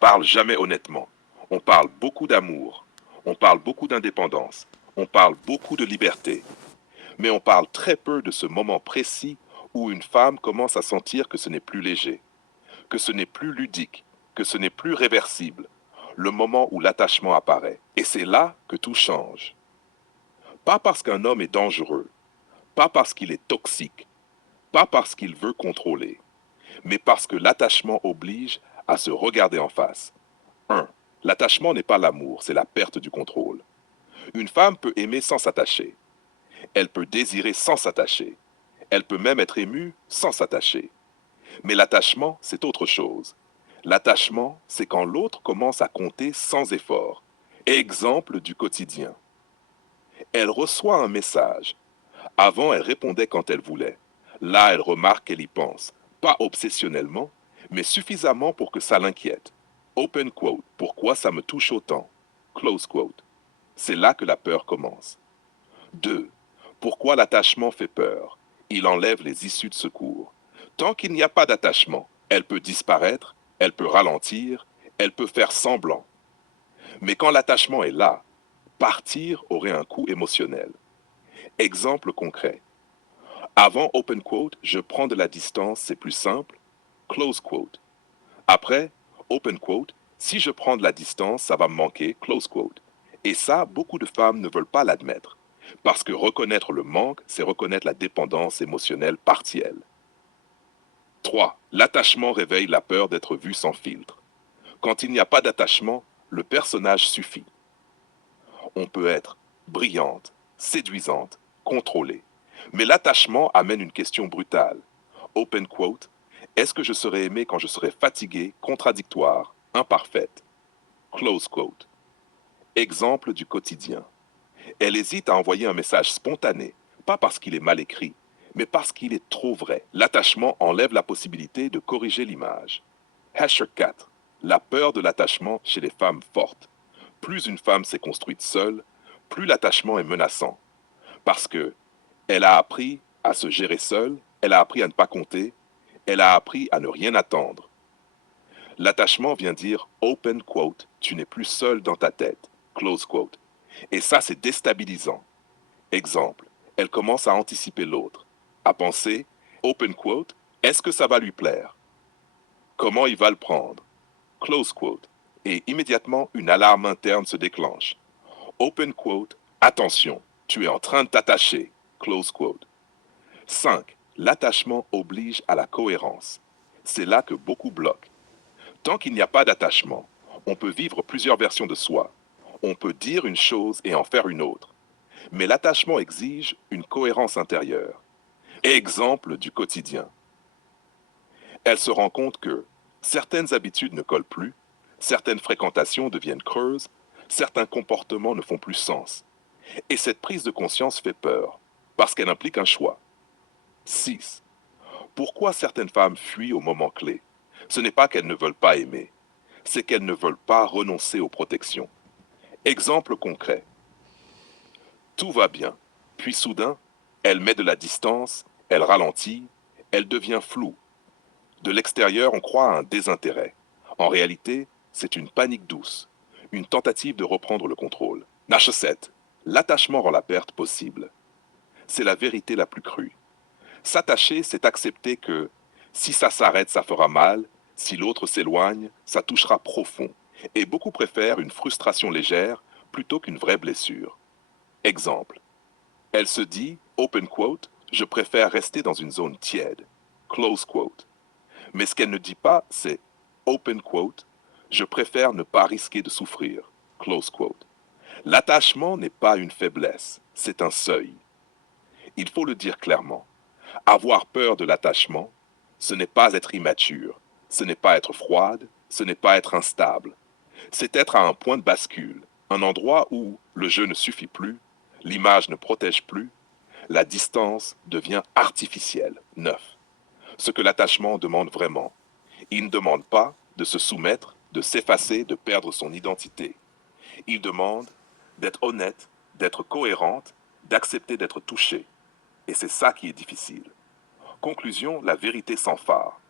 parle jamais honnêtement. On parle beaucoup d'amour. On parle beaucoup d'indépendance. On parle beaucoup de liberté. Mais on parle très peu de ce moment précis où une femme commence à sentir que ce n'est plus léger, que ce n'est plus ludique, que ce n'est plus réversible, le moment où l'attachement apparaît. Et c'est là que tout change. Pas parce qu'un homme est dangereux, pas parce qu'il est toxique, pas parce qu'il veut contrôler, mais parce que l'attachement oblige à se regarder en face. 1. L'attachement n'est pas l'amour, c'est la perte du contrôle. Une femme peut aimer sans s'attacher. Elle peut désirer sans s'attacher. Elle peut même être émue sans s'attacher. Mais l'attachement, c'est autre chose. L'attachement, c'est quand l'autre commence à compter sans effort. Exemple du quotidien. Elle reçoit un message. Avant, elle répondait quand elle voulait. Là, elle remarque qu'elle y pense. Pas obsessionnellement, mais suffisamment pour que ça l'inquiète. Open quote. Pourquoi ça me touche autant? Close quote. C'est là que la peur commence. 2. Pourquoi l'attachement fait peur? Il enlève les issues de secours. Tant qu'il n'y a pas d'attachement, elle peut disparaître, elle peut ralentir, elle peut faire semblant. Mais quand l'attachement est là, partir aurait un coût émotionnel. Exemple concret. Avant open quote, je prends de la distance, c'est plus simple. Close quote. Après, open quote, si je prends de la distance, ça va me manquer. Close quote. Et ça, beaucoup de femmes ne veulent pas l'admettre. Parce que reconnaître le manque, c'est reconnaître la dépendance émotionnelle partielle. 3. L'attachement réveille la peur d'être vu sans filtre. Quand il n'y a pas d'attachement, le personnage suffit. On peut être brillante, séduisante, contrôlée. Mais l'attachement amène une question brutale. Open quote. Est-ce que je serai aimée quand je serai fatiguée, contradictoire, imparfaite? Close quote. Exemple du quotidien. Elle hésite à envoyer un message spontané, pas parce qu'il est mal écrit, mais parce qu'il est trop vrai. L'attachement enlève la possibilité de corriger l'image. Hasher 4. La peur de l'attachement chez les femmes fortes. Plus une femme s'est construite seule, plus l'attachement est menaçant. Parce que elle a appris à se gérer seule, elle a appris à ne pas compter, elle a appris à ne rien attendre. L'attachement vient dire open quote, tu n'es plus seul dans ta tête. Close quote. Et ça, c'est déstabilisant. Exemple, elle commence à anticiper l'autre, à penser, open quote, est-ce que ça va lui plaire? Comment il va le prendre? Close quote. Et immédiatement, une alarme interne se déclenche. Open quote, attention, tu es en train de t'attacher. Close quote. 5. L'attachement oblige à la cohérence. C'est là que beaucoup bloquent. Tant qu'il n'y a pas d'attachement, on peut vivre plusieurs versions de soi. On peut dire une chose et en faire une autre. Mais l'attachement exige une cohérence intérieure. Exemple du quotidien. Elle se rend compte que certaines habitudes ne collent plus, certaines fréquentations deviennent creuses, certains comportements ne font plus sens. Et cette prise de conscience fait peur, parce qu'elle implique un choix. 6. Pourquoi certaines femmes fuient au moment clé? Ce n'est pas qu'elles ne veulent pas aimer, c'est qu'elles ne veulent pas renoncer aux protections. Exemple concret. Tout va bien, puis soudain, elle met de la distance, elle ralentit, elle devient floue. De l'extérieur, on croit à un désintérêt. En réalité, c'est une panique douce, une tentative de reprendre le contrôle. Nache 7. L'attachement rend la perte possible. C'est la vérité la plus crue. S'attacher, c'est accepter que si ça s'arrête, ça fera mal, si l'autre s'éloigne, ça touchera profond. Et beaucoup préfèrent une frustration légère plutôt qu'une vraie blessure. Exemple. Elle se dit, open quote, je préfère rester dans une zone tiède. Close quote. Mais ce qu'elle ne dit pas, c'est open quote, je préfère ne pas risquer de souffrir. Close quote. L'attachement n'est pas une faiblesse, c'est un seuil. Il faut le dire clairement. Avoir peur de l'attachement, ce n'est pas être immature, ce n'est pas être froide, ce n'est pas être instable. C'est être à un point de bascule, un endroit où le jeu ne suffit plus, l'image ne protège plus, la distance devient artificielle. 9. Ce que l'attachement demande vraiment. Il ne demande pas de se soumettre, de s'effacer, de perdre son identité. Il demande d'être honnête, d'être cohérente, d'accepter d'être touché. Et c'est ça qui est difficile. Conclusion, la vérité sans phare.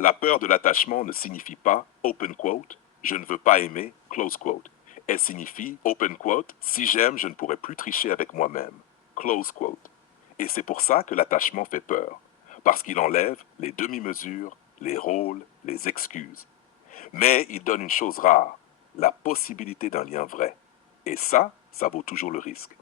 La peur de l'attachement ne signifie pas, open quote, je ne veux pas aimer, close quote. Elle signifie, open quote, si j'aime, je ne pourrai plus tricher avec moi-même, close quote. Et c'est pour ça que l'attachement fait peur, parce qu'il enlève les demi-mesures, les rôles, les excuses. Mais il donne une chose rare, la possibilité d'un lien vrai. Et ça vaut toujours le risque.